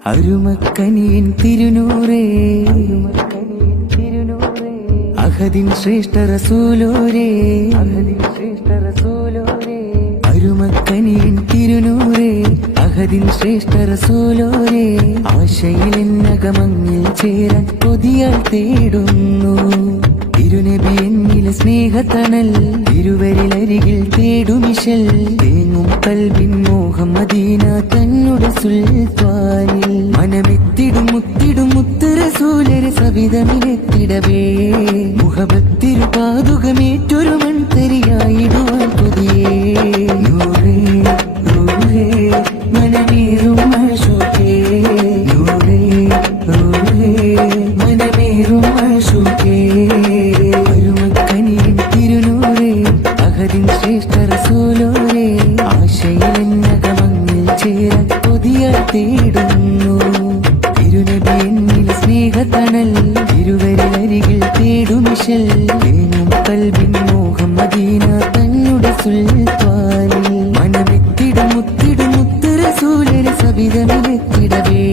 അരുമക്കനിയൻ തിരുനൂറേ അഹദിൻ ശ്രേഷ്ഠ റസൂലോരേ അരുമക്കനിയൻ തിരുനൂറേ അഹദിൻ ശ്രേഷ്ഠ റസൂലോരേ ആശയിലെന്നകമങ്ങിൽ ചേരാൻ കൊതിയാൽ തേടുന്നു തിരുനബി എന്നിലെ സ്നേഹത്തണൽ തിരുവരിലരികിൽ തേടുമിശൽ തേങ്ങും കൽബിൻ മോഹം മദീന തന്നുടെ സുൽത്താനിൽ മനമെത്തിടും മുത്തിടും മുത്ത് റസൂലരെ സവിധമിലെത്തിടവേ മുഹബത്തിരു പാതുകമേറ്റൊരു മൺതരിയായിടുവാൻ കൊതിയേ നൂറേ റൂഹേ മനമേറും അശോകേ നൂറേ റൂഹേ മനമേറും അശോകേ അഹദിൻ ശ്രേഷ്ഠ റസൂലോരേ ആശയിലെന്നകമങ്ങിൽ ചേരാൻ കൊതിയാൽ തേടുന്നു തിരുനബി എന്നിൽ സ്നേഹത്തണൽ തിരുവരിലരികിൽ തേടുമിശൽ തേങ്ങും കൽബിൻ മോഹം മദീന തന്നുടെ സുൽത്താനിൽ മനമെത്തിടും മുത്തിടും മുത്ത് റസൂലരെ സവിധമിലെത്തിടവേ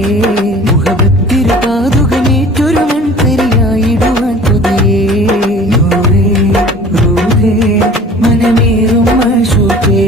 മുഹബത്തിരു പാതുകമേറ്റൊരു മൺതരിയായിടുവാൻ കൊതിയേ നൂറേ റൂഹേ മനമേറും അശോകേ